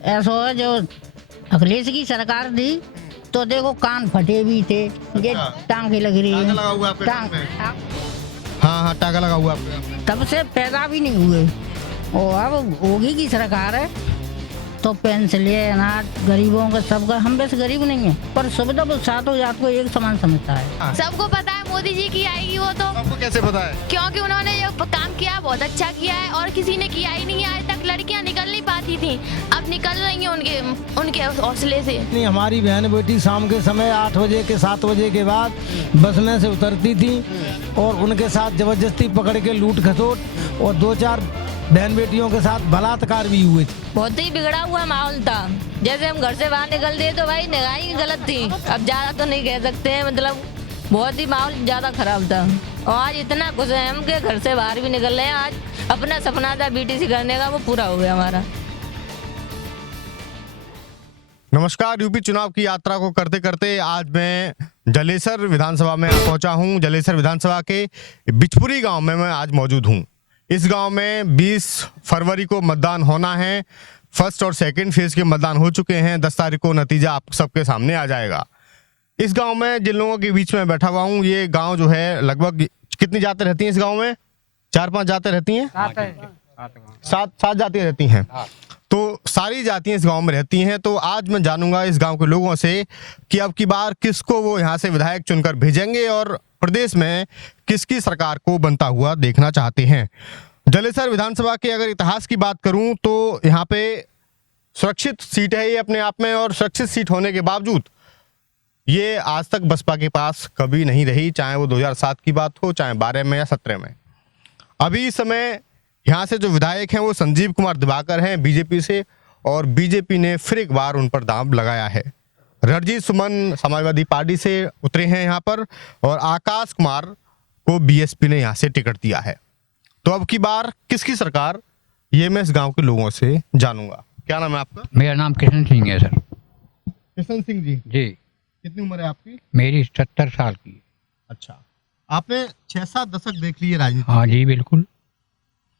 ऐसा है जो अखिलेश की सरकार थी तो देखो कान फटे भी थे, ये टांगे लग रही टांगा है, लगा हुआ है आपके टांग कान में? हाँ टाका लगा हुआ है आपके। तब से पैदा भी नहीं हुए। और अब योगी की सरकार है तो पेंसिल है अनाज गरीबों का सबका, हम वैसे गरीब नहीं है पर सुविधा वो सातों जात को एक समान समझता है। सबको पता है मोदी जी की आएगी वो तो, आपको कैसे पता है? क्योंकि उन्होंने जो काम किया है बहुत अच्छा किया है और किसी ने किया ही नहीं है आज तक। लड़कियां निकल नहीं पाती थी, अब निकल रही हैं उनके हौसले से। नहीं, हमारी बहन बेटी शाम के समय 8 बजे के 7 बजे के बाद बस में से उतरती थी और उनके साथ जबरदस्ती पकड़ के लूट खसोट और 2-4 बहन बेटियों के साथ बलात्कार भी हुए थे। बहुत ही बिगड़ा हुआ माहौल था। जैसे हम घर से बाहर निकलते तो भाई निगाह ही गलत थी, अब ज्यादा तो नहीं कह सकते हैं, मतलब बहुत ही माहौल ज्यादा खराब था। और आज इतना खुश है हम कि घर से बाहर भी निकल रहे हैं। आज अपना सपना था बीटीसी करने का, वो पूरा हो गया हमारा। नमस्कार। यूपी चुनाव की यात्रा को करते करते आज मैं जलेसर विधानसभा में पहुंचा हूं। जलेसर विधानसभा के बिचपुरी गांव में मैं आज मौजूद हूं। इस गांव में 20 फरवरी को मतदान होना है। फर्स्ट और सेकंड फेज के मतदान हो चुके हैं। 10 तारीख को नतीजा आप सबके सामने आ जाएगा। इस गांव में जिन लोगों के बीच में बैठा हुआ हूं, ये गांव जो है लगभग कितनी जातें रहती हैं इस गांव में? 4-5 जातें रहती हैं, 7 जातियां रहती हैं। तो सारी जातियां इस गांव में रहती हैं। तो आज मैं जानूंगा इस गांव के लोगों से कि अब की बार किसको वो यहाँ से विधायक चुनकर भेजेंगे और प्रदेश में किसकी सरकार को बनता हुआ देखना चाहते हैं। जलेसर विधानसभा के अगर इतिहास की बात करूं तो यहाँ पे सुरक्षित सीट है ये अपने आप में, और सुरक्षित सीट होने के बावजूद ये आज तक बसपा के पास कभी नहीं रही, चाहे वो 2007 की बात हो, चाहे 12 में या 17 में। अभी इस समय यहाँ से जो विधायक हैं वो संजीव कुमार दिवाकर हैं बीजेपी से, और बीजेपी ने फिर एक बार उन पर दांव लगाया है। रणजीत सुमन समाजवादी पार्टी से उतरे हैं यहाँ पर, और आकाश कुमार को बीएसपी ने यहाँ से टिकट दिया है। तो अब की बार किसकी सरकार, ये मैं इस गांव के लोगों से जानूंगा। क्या नाम है आपका? मेरा नाम किशन सिंह है सर। किशन सिंह जी। जी। कितनी उम्र है आपकी? मेरी 70 साल की। अच्छा, आपने 6-7 दशक देख लिए राजनीति। हाँ जी बिल्कुल।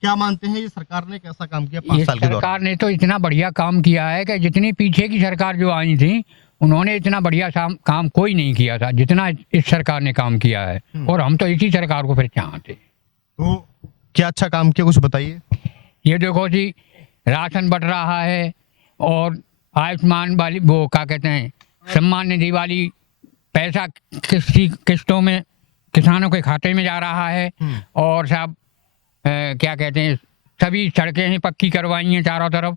क्या मानते हैं ये सरकार ने कैसा काम किया ये 5 साल के दौरान? सरकार ने तो इतना बढ़िया काम किया है कि जितनी पीछे की सरकार जो आई थी उन्होंने इतना बढ़िया काम कोई नहीं किया था जितना इस सरकार ने काम किया है, और हम तो इसी सरकार को फिर चाहते। तो क्या अच्छा काम किया, कुछ बताइए। ये देखो जी, राशन बट रहा है और आयुष्मान वाली वो क्या कहते हैं सम्मान निधि वाली पैसा किस्तों में किसानों के खाते में जा रहा है, और सब क्या कहते हैं सभी सड़कें ही पक्की करवाई हैं चारों तरफ,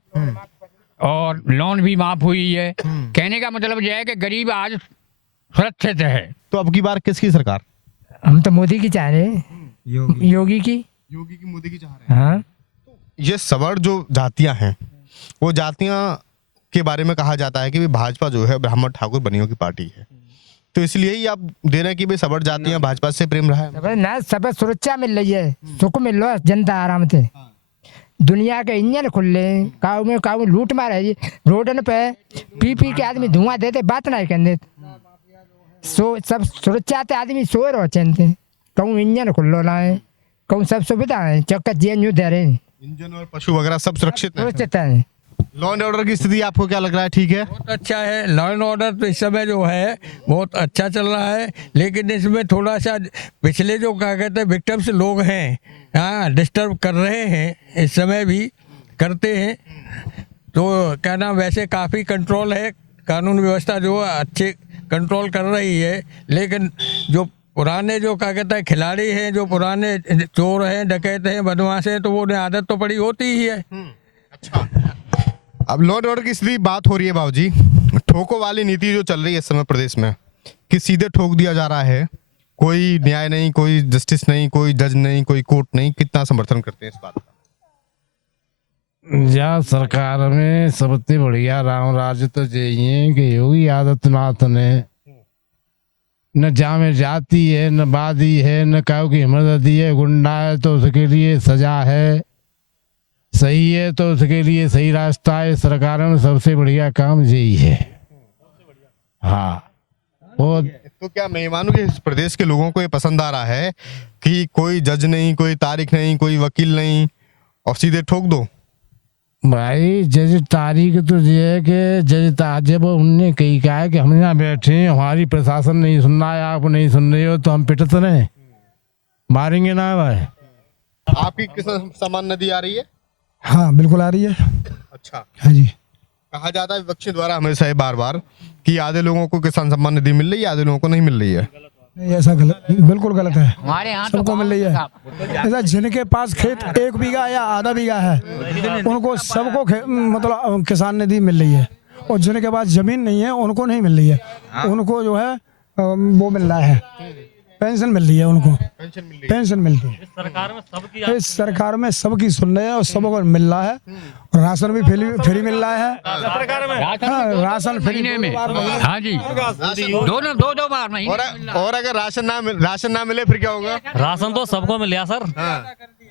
और लोन भी माफ हुई है। कहने का मतलब यह है कि गरीब आज सुरक्षित है। तो अब की बार किसकी सरकार? हम तो मोदी की चाह रहे हैं, योगी की मोदी की चाह रहे हैं। हाँ। ये सवर्ण जो जातियां हैं, वो जातियां के बारे में कहा जाता है कि भाजपा जो है ब्राह्मण ठाकुर बनियों की पार्टी है, तो इसलिए ही आप दे रहे हैं कि भाई सवर्ण जातियां भाजपा से प्रेम रहा है। ना सब सुरक्षा मिल रही है, सुख मिल रहा है, जनता आराम से, दुनिया के इंजन खुल रहे, काऊ लूट मार है। रोडन पे पी के आदमी धुआं देते, बात नहीं करते, सब सुरक्षा ते आदमी सो रहो चलते, कहूँ इंजन खुल रहा है, कहूँ सब सुविधा है, चक्कर जेन दे रहे, इंजन और पशु वगैरह सब सुरक्षित है। लॉ एंड ऑर्डर की स्थिति आपको क्या लग रहा है? ठीक है, बहुत अच्छा है। लॉ एंड ऑर्डर तो इस समय जो है बहुत अच्छा चल रहा है, लेकिन इसमें थोड़ा सा पिछले जो क्या कहते हैं विक्टिम्स लोग हैं, हाँ, डिस्टर्ब कर रहे हैं, इस समय भी करते हैं। तो क्या नाम, वैसे काफ़ी कंट्रोल है, कानून व्यवस्था जो है अच्छे कंट्रोल कर रही है, लेकिन जो पुराने जो क्या कहते हैं खिलाड़ी हैं, जो पुराने चोर हैं, डकैत हैं, बदमाश हैं, तो वो उन्हें आदत तो पड़ी होती ही है। अच्छा, अब लॉ एंड ऑर्डर की स्थिति बात हो रही है बाबूजी, ठोको वाली नीति जो चल रही है इस समय प्रदेश में, कि सीधे ठोक दिया जा रहा है, कोई न्याय नहीं, कोई जस्टिस नहीं, कोई जज नहीं, कोई कोर्ट नहीं, कितना समर्थन करते हैं इस बात का? या सरकार में सबसे बढ़िया राम राज्य तो चाहिए कि योगी आदित्यनाथ ने न जामे जाती है, न वादी है, न काऊ की मदद है, गुंडा है तो उसके लिए सजा है, सही है तो उसके लिए सही रास्ता है। सरकार में सबसे बढ़िया काम यही है। हाँ, वो तो क्या मैं मानूं कि इस प्रदेश के लोगों को ये पसंद आ रहा है कि कोई जज नहीं, कोई तारीख नहीं, कोई वकील नहीं, और सीधे ठोक दो? भाई जज तारीख तो ये है कि जब उनने कही कहा है कि हम यहाँ बैठे हैं, हमारी प्रशासन नहीं सुन रहा है, आप नहीं सुन रहे हो तो हम पिटते रहे, मारेंगे ना भाई। आपकी किसान सम्मान निधि आ रही है? हाँ बिल्कुल आ रही है। अच्छा, हाँ जी। कहा जाता है विपक्षी द्वारा हमेशा ये बार बार कि आधे लोगों को किसान सम्मान निधि मिल रही है, आधे लोगों को नहीं मिल रही है। नहीं, ऐसा गलत, बिल्कुल गलत है। हमारे यहाँ सबको मिल रही है। ऐसा जिनके पास खेत 1 बीघा या आधा बीघा है उनको सबको मतलब किसान निधि मिल रही है, और जिनके पास जमीन नहीं है उनको नहीं मिल रही है। उनको जो है वो मिल रहा है, पेंशन मिल रही है उनको, पेंशन मिलती है। इस सरकार में सबकी सुन रहे हैं और सबको मिल रहा है, और राशन भी फ्री मिल रहा है। हाँ, राशन फ्री में, हाँ जी, दोनों दो बार नहीं। और अगर राशन ना मिले फिर क्या होगा? राशन तो सबको मिल गया सर,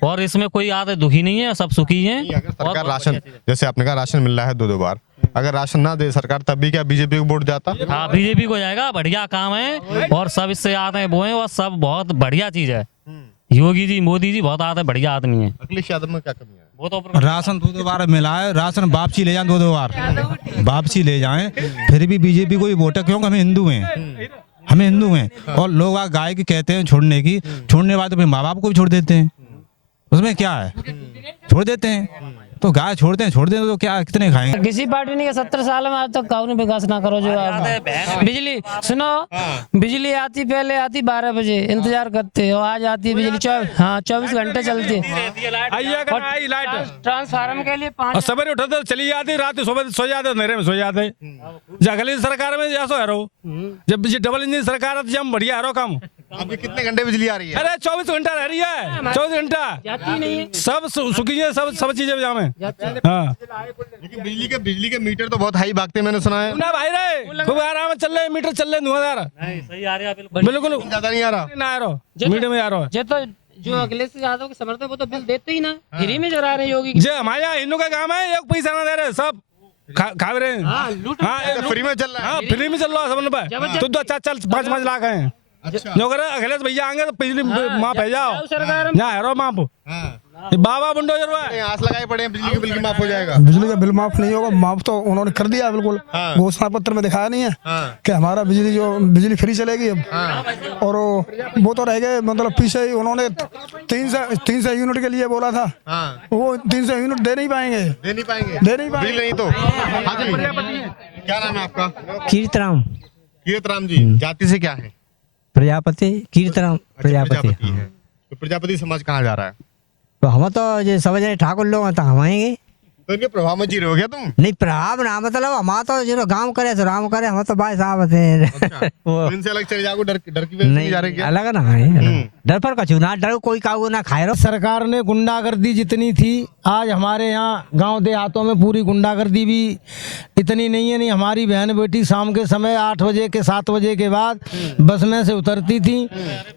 और इसमें कोई आदमी दुखी नहीं है, सब सुखी हैं। अगर सरकार राशन, जैसे आपने कहा राशन मिल रहा है 2 बार, अगर राशन ना दे सरकार तब भी क्या बीजेपी को वोट जाता? हाँ, बीजेपी को जाएगा, बढ़िया काम है, और सब इससे आते हैं वो हैं, और सब बहुत बढ़िया चीज है। योगी जी, मोदी जी बहुत आते बढ़िया आदमी है। अखिलेश यादव में क्या कमी है? वो तो राशन 2 बार मिला है, राशन वापसी ले जाए 2 बार वापसी ले जाएं, फिर भी बीजेपी को ही वोट है, क्योंकि हम हिंदू हैं, हमें हिंदू हैं। और लोग गाय की कहते हैं छोड़ने की, छोड़ने के बाद तो माँ बाप को भी छोड़ देते हैं, उसमें क्या है, छोड़ देते हैं। तो गाय छोड़ते हैं तो क्या कितने खाएंगे? किसी पार्टी ने 70 साल में आज तक कानूनी विकास ना करो। जो बिजली सुनो, बिजली आती पहले आती 12 बजे, इंतजार करते हो, आज आती है बिजली 24 घंटे चलती है। ट्रांसफार्मर के लिए 5 सवेरे उठते तो चली जाती, रात सुबह सो जाते, अंधेरे में सो जाते। अगली सरकार में जैसो है रो, जब डबल इंजन सरकार है तो जब बढ़िया है रो काम। अभी कितने घंटे बिजली आ रही है? अरे 24 घंटा रह रही है, 24 घंटा जाती नहीं है, सब सुखी है, सब चीजें जामे। हाँ, लेकिन बिजली के मीटर तो बहुत हाई भागते हैं, मैंने सुना है। ना भाई रे, खूब आराम चल रहे मीटर, चल रहे 2000 सही आ रहा है, बिल्कुल ज्यादा नहीं आ रहा, ना आ रहा, मीटर में आ रहा है। जे तो जो अखिलेश यादव के समर्थक वो तो बिल देते ही ना, फ्री में जरा रहे योगी। जे हमारे यहाँ हिंदू का काम है, 1 पैसा ना दे रहे, सब खा रहे हैं। हाँ, फ्री में चल रहा है। हाँ, फ्री में चल रहा है सब, तो 5-5 लाख है। जो करे अखिलेश भैया आएंगे तो बिजली माफ है, जाओ यहाँ है रो माफ। बाबा बुंडोजर हुआ है, आस लगाए पड़े हैं बिजली के बिल की माफ हो जाएगा। बिजली का बिल माफ नहीं होगा, माफ तो उन्होंने कर दिया बिल्कुल। घोषणा पत्र में दिखाया नहीं है कि हमारा बिजली फ्री चलेगी अब। और वो तो रह गए, मतलब पीछे ही उन्होंने 300 यूनिट के लिए बोला था, वो 300 यूनिट दे नहीं पाएंगे। बिल नहीं तो। क्या नाम है आपका? कीर्तराम जी। जाति से क्या है? प्रजापति, कीर्तराम प्रजापति है। तो प्रजापति समाज कहाँ जा रहा है? तो हम तो जो समझ रहे ठाकुर लोग हैं तो हम आएंगे। तो इनके प्रभाव में जी रहे हो क्या तुम? नहीं, प्रभाव ना, मतलब हमारा तो जो गांव करे सो राम करे, हम तो भाई साहब थे। तो इनसे अलग चले जाओ, डर की वजह से नहीं जा रहे क्या? अलग ना है, डर पर कछु ना, डर कोई काबू ना खाए रहो। सरकार ने गुंडागर्दी जितनी थी, आज हमारे यहाँ गांव देहातों में पूरी गुंडागर्दी भी इतनी नहीं है। नहीं, हमारी बहन बेटी शाम के समय 8 बजे के 7 बजे के बाद बस में से उतरती थी,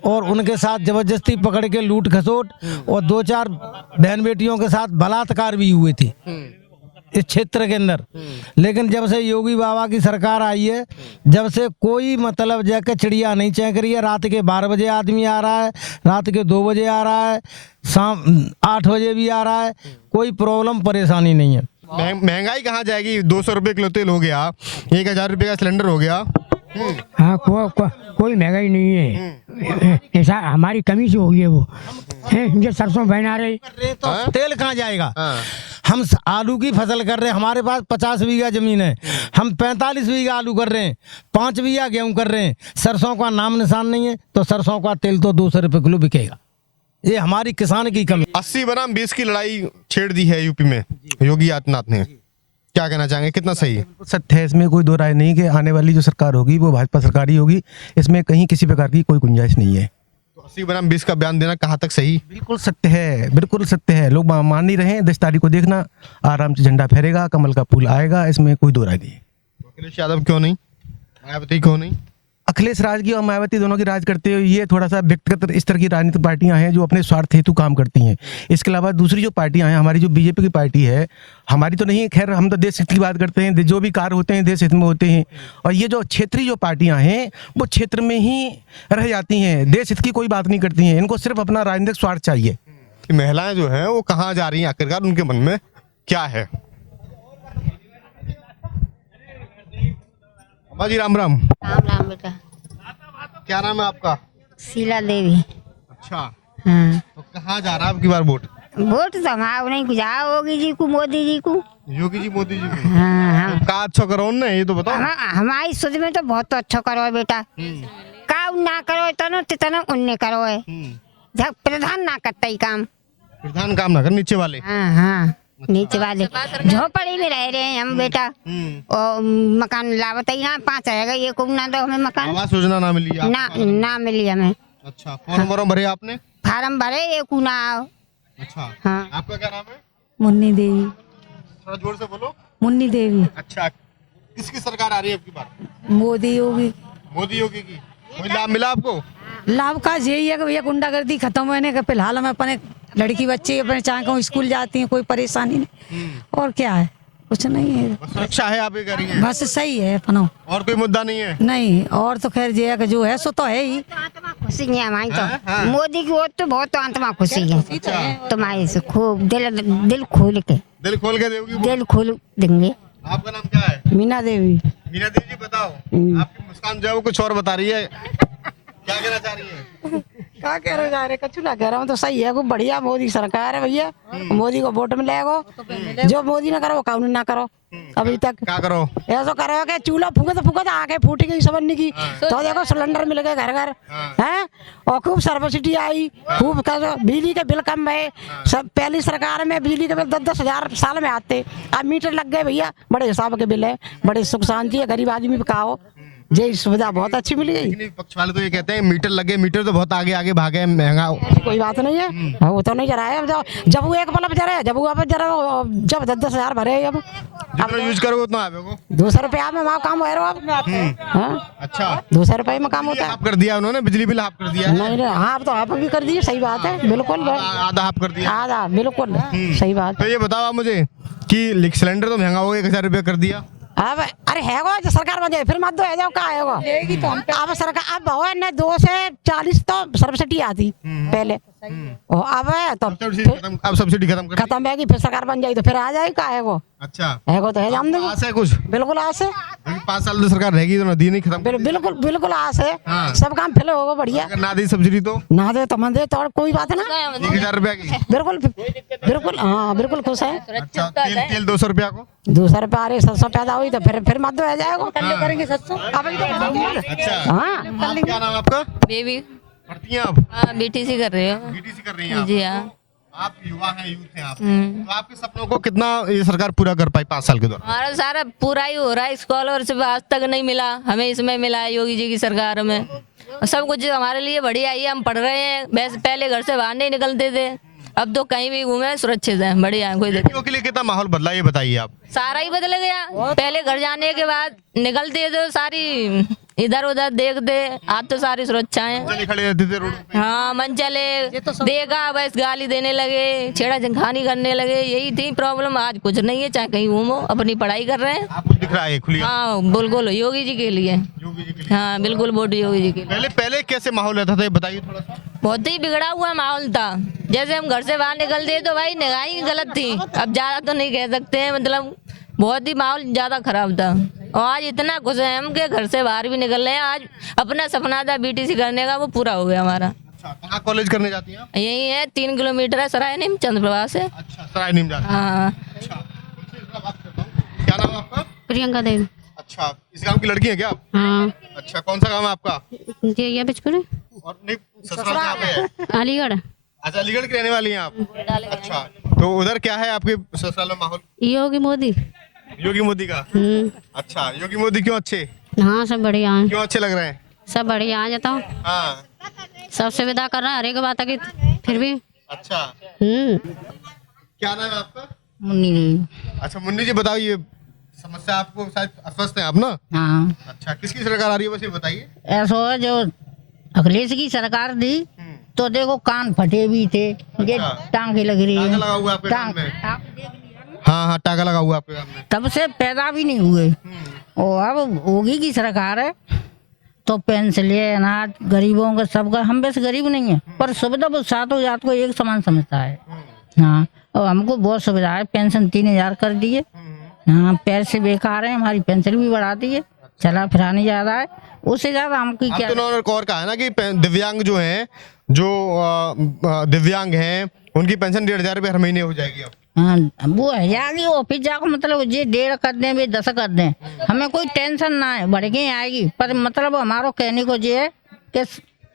और उनके साथ जबरदस्ती पकड़ के लूट खसोट, और 2-4 बहन बेटियों के साथ बलात्कार भी हुए थे इस क्षेत्र के अंदर। लेकिन जब से योगी बाबा की सरकार आई है, जब से कोई मतलब जाके चिड़िया नहीं चहक रही है। रात के 12 बजे आदमी आ रहा है, रात के 2 बजे आ रहा है, शाम 8 बजे भी आ रहा है, कोई प्रॉब्लम परेशानी नहीं है। महंगाई कहाँ जाएगी? 200 रुपये किलो तेल हो गया, 1000 रुपये का सिलेंडर हो गया। हाँ, कोई महंगाई नहीं है, ऐसा हमारी कमी से हो गई है। वो ये सरसों बहना रहे तो तेल कहाँ जाएगा? हम आलू की फसल कर रहे हैं, हमारे पास 50 बीघा जमीन है, हम 45 बीघा आलू कर रहे हैं, 5 बीघा गेहूं कर रहे हैं, सरसों का नाम निशान नहीं है, तो सरसों का तेल तो 200 रुपये किलो बिकेगा। ये हमारी किसान की कमी। 80 बनाम 20 की लड़ाई छेड़ दी है यूपी में योगी आदित्यनाथ ने, क्या कहना चाहेंगे, कितना सही है? सत्य है, इसमें कोई दो राय नहीं कि आने वाली जो सरकार होगी वो भाजपा सरकार ही होगी, इसमें कहीं किसी प्रकार की कोई गुंजाइश नहीं है। 80 बनाम 20 का बयान देना कहाँ तक सही? बिल्कुल सत्य है, बिल्कुल सत्य है। लोग मान नहीं रहे हैं, 10 तारीख को देखना, आराम से झंडा फहरेगा, कमल का फूल आएगा, इसमें कोई दो राय नहीं है। अखिलेश यादव क्यों नहीं, मायावती क्यों नहीं? अखिलेश राज की और मायावती दोनों की राज करते हुए ये थोड़ा सा व्यक्तिगत इस तरह की राजनीतिक पार्टियां हैं जो अपने स्वार्थ हेतु काम करती हैं। इसके अलावा दूसरी जो पार्टियां हैं, हमारी जो बीजेपी की पार्टी है, हमारी तो नहीं, खैर हम तो देश हित की बात करते हैं, जो भी कार्य होते हैं देश हित में होते हैं। और ये जो क्षेत्रीय जो पार्टियां हैं वो क्षेत्र में ही रह जाती हैं, देश हित की कोई बात नहीं करती हैं, इनको सिर्फ अपना राजनीतिक स्वार्थ चाहिए। महिलाएं जो है वो कहाँ जा रही हैं आखिरकार, उनके मन में क्या है? अम्मा जी राम राम। राम राम बेटा। क्या नाम है आपका? शीला देवी। अच्छा, हाँ। तो कहाँ जा रहा है आपकी बार वोट? वोट तो हमारा नहीं कुछ होगी जी को, मोदी जी को। योगी जी मोदी जी को? हाँ हाँ। का अच्छा करो ने, ये तो बताओ। हमारी सोच में तो बहुत अच्छा करो है बेटा। का ना करो तनो तितना उन्ने करो है। जब प्रधान ना करता ही काम, प्रधान काम ना कर, नीचे वाले। हाँ हाँ, नीचे वाले झोपड़ी में रह रहे हैं हम बेटा। और मकान लावत ही ना, 5 आएगा ये को ना दो हमें मकान। आवास योजना ना मिली आपको? ना मिली हमें। अच्छा, फॉर्म भरे आपने? फार्म भरे, ये को ना आओ। अच्छा, हाँ। आपका क्या नाम है? मुन्नी देवी। थोड़ा जोर से बोलो। मुन्नी देवी। अच्छा, किसकी सरकार आ रही है आपकी बार? मोदी योगी। मोदी योगी की। कोई लाभ मिला आपको? लाभ का यही है कि भैया गुंडागर्दी खत्म होने के फिलहाल हम अपने लड़की बच्चे अपने चाहे कहूँ स्कूल जाती हैं, कोई परेशानी नहीं। और क्या है, कुछ नहीं है। सुरक्षा है आप ये कह रही हैं? बस सही है अपनो, और कोई मुद्दा नहीं है? नहीं, और तो खैर ये है कि जो है सो तो है ही। खुशी है हमारी तो। मोदी की वोट तो बहुत आत्मा खुशी है तुम्हारी से, खूब दिल खोल के। दिल खोल के दोगी? दिल खोल देंगे। आपका नाम क्या है? मीना देवी। मीना देवी जी बताओ, आपकी मुस्कान जो है वो कुछ और बता रही है, क्या कहना चाह रही है? क्या कह रहे जा रहे, कछु ना कह रहा हूँ, तो सही है, खूब बढ़िया मोदी सरकार है भैया। मोदी को वोट मिलेगा, जो मोदी ना करो वो कानून ना करो। अभी तक क्या करो? ऐसा करो कि चूल्हा फूके तो आगे फूट गई समझने की। तो देखो सिलेंडर मिल गए घर घर हैं, और खूब सब्सिडी आई, खूब बिजली के बिल कम है। सब पहली सरकार में बिजली के बिल 10-10 हजार साल में आते, अब मीटर लग गए भैया, बड़े हिसाब के बिल है, बड़े सुख शांति है, गरीब आदमी भी कहा ये सुविधा बहुत अच्छी मिली है। पक्ष वाले तो ये कहते हैं मीटर लगे, मीटर तो बहुत आगे आगे भागे, महंगा। कोई बात नहीं है, वो तो नहीं जरा है। जब वो एक बल्ब जरा, जब वो जरा, जब 10-10 हजार भरे, अब यूज करोगे उतना आपको 200 रुपया में वहाँ काम हो रहा है। अच्छा, 200 रुपये में काम होता है। हाफ कर दिया उन्होंने, बिजली बिल हाफ कर दिया? नहीं नहीं, हाँ तो आप भी कर दिए, सही बात है, बिल्कुल आधा हाफ कर दिया, आधा बिल्कुल सही बात। तो ये बताओ आप मुझे कि सिलेंडर तो महंगा हो गया, 1000 रुपया कर दिया। अब अरे है वो जो सरकार बन जाए फिर मत दो है जाओ, कहाँ है वो अब सरकार, अब हो ने 2 से 40 तो सब्सिडी आती पहले, अब है तो अब सब्सिडी खत्म है कि फिर सरकार बन जाए तो फिर आ जाए, कहाँ है वो? अच्छा है वो तो है, जान आस है कुछ? बिल्कुल आस है। 5 साल तो सरकार रहेगी तो नदी नहीं खत्म? बिल्कुल बिल्कुल आस है। हाँ। सब काम फिर होगा बढ़िया। अगर ना दी सब्सिडी तो? ना दे तो मन दे तो, और कोई बात ना। 1000 रुपया की? बिल्कुल बिल्कुल, हाँ बिल्कुल खुश है। अच्छा, तेल 200 रुपया को? 200 रुपया आ रहे, 700 पैदा हुई तो फिर मत दो है जाएगा। करेंगे 700। अच्छा, हाँ, क्या नाम है आपका? बेबी। पढ़ती हैं आप? हाँ, बीटीसी कर रही हो। बीटीसी कर रही हैं आप? जी हाँ। आप युवा हैं, यूथ हैं आप, तो आपके सपनों को कितना ये सरकार पूरा कर पाई 5 साल के दौरान? हमारा सारा पूरा ही हो रहा है, स्कॉलरशिप आज तक नहीं मिला हमें, इसमें मिला है योगी जी की सरकार में। और सब कुछ हमारे लिए बढ़िया ही है, हम पढ़ रहे हैं, वैसे पहले घर से बाहर नहीं निकलते थे, अब तो कहीं भी घूमे सुरक्षित है, बढ़िया है, कोई दिक्कत। के लिए कितना माहौल बदला ये बताइए आप? सारा ही बदल गया, पहले घर जाने के बाद निकलते तो सारी इधर उधर देखते, आज तो सारी सुरक्षाएं। खड़े रहते थे रोड पे? हाँ, मन चले देखा बस गाली देने लगे, छेड़ा झंखानी करने लगे, यही थी प्रॉब्लम। आज कुछ नहीं है, चाहे कहीं घूमो, अपनी पढ़ाई कर रहे हैं। आपको दिख रहा है खुली? हाँ बिल्कुल, योगी जी के लिए। हाँ बिल्कुल, वोट योगी जी के। पहले कैसे माहौल रहता था ये बताइए थोड़ा सा। बहुत ही बिगड़ा हुआ माहौल था, जैसे हम घर से बाहर निकलते तो भाई निगाही गलत थी, अब ज्यादा तो नहीं कह सकते हैं, मतलब बहुत ही माहौल ज्यादा खराब था। और आज इतना खुश है हम के घर से बाहर भी निकल रहे हैं, आज अपना सपना था बीटीसी करने का, वो पूरा हो गया हमारा। अच्छा, कहाँ कॉलेज करने जाती हैं आप? यही है, 3 किलोमीटर है, सराय नीम चंद्रप्रभा से। अच्छा, सराय नीम जाती हैं। हाँ। अच्छा, क्या नाम है आपका? प्रियंका देवी। अच्छा, इस गांव की लड़की है क्या आप? हाँ। अच्छा, कौन सा गांव है आपका? ये बिचपुर। और नहीं, ससुराल कहाँ पे है? अलीगढ़। अच्छा, अलीगढ़ की रहने वाली हैं आप? अच्छा, तो उधर क्या है आपके ससुराल में माहौल? योगी मोदी। योगी मोदी का? अच्छा, योगी मोदी क्यों अच्छे? हाँ, सब बढ़िया है। क्यों अच्छे लग रहे हैं? सब बढ़िया आ जाता हूँ। हाँ, सब सुविधा कर रहा है, हर एक बात की फिर भी। अच्छा, क्या नाम है आपका? मुन्नी देवी। अच्छा, मुन्नी जी बताओ, ये समस्या आपको शायद अस्वस्थ है आप ना? हाँ। अच्छा, किसकी सरकार आ रही है बस ये बताइए। ऐसा है जो अखिलेश की सरकार थी तो देखो कान फटे भी थे, ये टांगे लग रही है। लगा हुआ आपके कान में? हाँ हाँ, टाका लगा हुआ आपके कान में। तब से पैदा भी नहीं हुए, और अब योगी की सरकार है तो पेंशन है, अनाज गरीबों का सबका, हम वैसे गरीब नहीं है पर सुविधा वो सातों जात को एक समान समझता है। हाँ, और हमको बहुत सुविधा है, पेंशन 3000 कर दिए। हाँ, पैसे बेकार है, हमारी पेंशन भी बढ़ा दी है। चला फिरा नहीं जा रहा है, उससे ज्यादा हमकी अब क्या। तो उन्होंने एक और कहा है ना कि दिव्यांग जो हैं, जो दिव्यांग हैं, उनकी पेंशन 1,500 रुपये हर महीने हो जाएगी अब। हाँ वो है जाएगी, वो फिर जाकर मतलब ये 1.5 कर दें भी 10 कर दें, हमें कोई टेंशन ना है, बढ़ के आएगी। पर मतलब हमारो कहने को ये है कि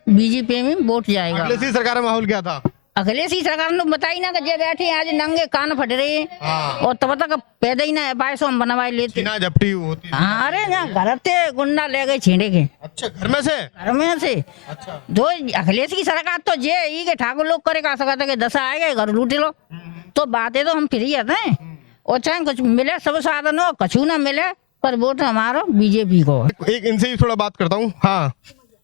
बीजेपी में वोट जाएगा। अगले सी सरकार में माहौल क्या था? अगले सी सरकार ने बताई ना कि जे बैठे आज नंगे कान फट रहे हैं और तब तक पैदा ही ना पैसों हम बनवाई लेते। ना जपटी होती। हाँ अरे ना घर से गुंडा ले गए छींड़े के। अच्छा घर में से? घर में से। अच्छा जो अखिलेश की सरकार तो जे ही के ठाकुर लोग करे का सकता कि 10 आएगा घर लूट लो, तो बातें तो हम फ्री आते हैं और चाहे कुछ मिले सब साधन हो कछु ना मिले, पर वोट हमारा बीजेपी को। एक इनसे ही थोड़ा बात करता हूँ। हाँ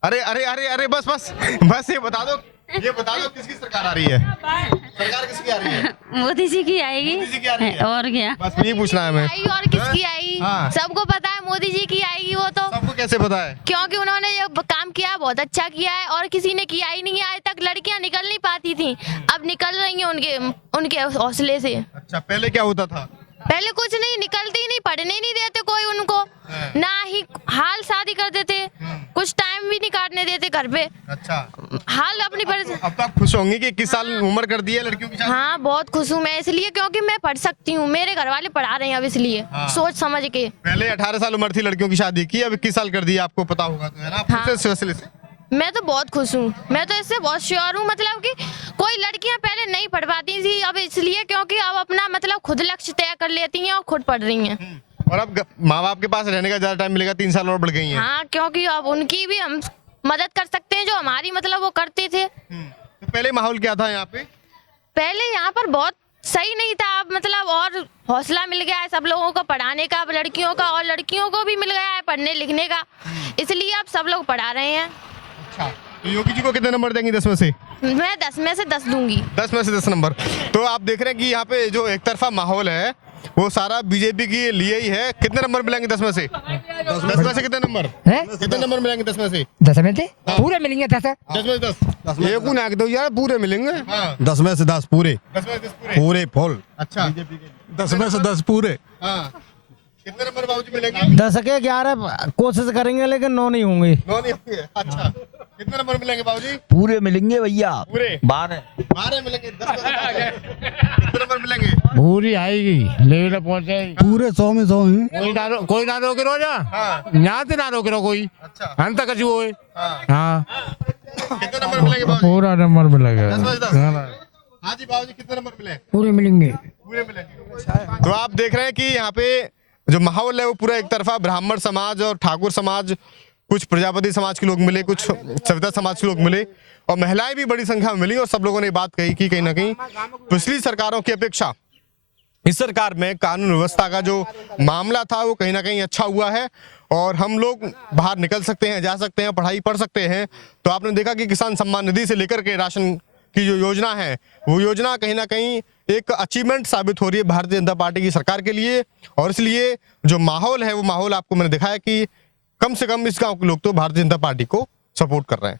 अरे अरे अरे अरे बस बस बस ये बता दो किसकी सरकार आ रही है? सरकार किसकी आ रही है? मोदी जी की आएगी। मोदी जी की आ रही है। और क्या, बस ये पूछना है हमें। आएगी और किसकी आएगी? हाँ। सबको पता है मोदी जी की आएगी, वो तो सबको कैसे पता है? क्योंकि उन्होंने ये काम किया बहुत अच्छा किया है और किसी ने किया ही नहीं है आज तक। लड़कियां निकल नहीं पाती थी, अब निकल रही हैं उनके हौसले से। अच्छा पहले क्या होता था? पहले कुछ नहीं, निकलती ही नहीं, पढ़ने नहीं देते कोई उनको, ना ही हाल शादी कर देते, कुछ टाइम भी नहीं काटने देते घर पे। अच्छा हाल अपनी अब तो आप खुश होंगे कि 21 साल उम्र कर दी है लड़कियों की शादी? हाँ बहुत खुश हूँ मैं, इसलिए क्योंकि मैं पढ़ सकती हूँ, मेरे घर वाले पढ़ा रहे हैं अब, इसलिए सोच समझ के। पहले 18 साल उम्र थी लड़कियों की शादी की, अब 21 साल कर दी, आपको पता होगा तो है ना? हाँ। इस फैसले से मैं तो बहुत खुश हूँ, मैं तो इससे बहुत श्योर हूँ, मतलब कि कोई लड़कियां पहले नहीं पढ़ पाती थी, अब इसलिए क्योंकि अब अपना मतलब खुद लक्ष्य तय कर लेती हैं और खुद पढ़ रही हैं। और अब माँ बाप के पास रहने का ज्यादा टाइम मिलेगा, 3 साल और बढ़ गई हैं। हाँ क्योंकि अब उनकी भी हम मदद कर सकते हैं जो हमारी मतलब वो करते थे। तो पहले माहौल क्या था यहाँ पे? पहले यहाँ पर बहुत सही नहीं था, अब मतलब और हौसला मिल गया है सब लोगों को पढ़ाने का, लड़कियों का, और लड़कियों को भी मिल गया है पढ़ने लिखने का, इसलिए अब सब लोग पढ़ा रहे हैं। अच्छा तो योगी जी को कितने नंबर देंगी 10 में से? मैं 10 में से 10 दूंगी। 10 में से 10 नंबर। तो आप देख रहे हैं कि यहाँ पे जो एक तरफा माहौल है वो सारा बीजेपी के लिए ही है। कितने नंबर मिलेंगे 10 में से? 10 में से कितने नंबर? कितने नंबर मिलेंगे 10 में से? 10 में से पूरे मिलेंगे 10। 10 में से 10 एक उन्हें आके दो यार, पूरे मिलेंगे। हाँ। 10 में से 10 पूरे। 10 में से 10 पूरे? पूरे फुल। अच्छा 10 में से 10 पूरे। हाँ कितने नंबर बाबूजी मिलेंगे? 10 के 11 कोशिश करेंगे लेकिन 9 नहीं होंगे। 9 नहीं होंगे। अच्छा कितने नंबर मिलेंगे बाबूजी? पूरे मिलेंगे भैया, पूरे 12 मिलेंगे। 10 में से कितने नंबर मिलेंगे? पूरी आएगी लेवल पहुंचेगी। पूरे 100 में 100 हैं। कोई ना रोके रो जा, यहाँ से ना रोके रो कोई। अच्छा अंत तक वो है। हाँ कितने नंबर मिलेंगे बाबूजी? पूरा नंबर मिलेगा। 10 में से 10। हाँ जी बाबूजी कितने नंबर मिले? पूरे मिलेंगे। पूरे मिलेंगे। तो आप देख रहे हैं कि यहाँ पे जो माहौल है वो पूरा एक तरफा ब्राह्मण समाज और ठाकुर समाज, कुछ प्रजापति समाज के लोग मिले, कुछ सविता समाज के लोग मिले और महिलाएं भी बड़ी संख्या में मिली और सब लोगों ने बात कही कि कहीं ना कहीं पिछली सरकारों की अपेक्षा इस सरकार में कानून व्यवस्था का जो मामला था वो कहीं ना कहीं अच्छा हुआ है और हम लोग बाहर निकल सकते हैं, जा सकते हैं, पढ़ाई पढ़ सकते हैं। तो आपने देखा कि किसान सम्मान निधि से लेकर के राशन की जो योजना है वो योजना कहीं ना कहीं एक अचीवमेंट साबित हो रही है भारतीय जनता पार्टी की सरकार के लिए। और इसलिए जो माहौल है वो माहौल आपको मैंने दिखाया कि कम से कम इस गांव के लोग तो भारतीय जनता पार्टी को सपोर्ट कर रहे हैं।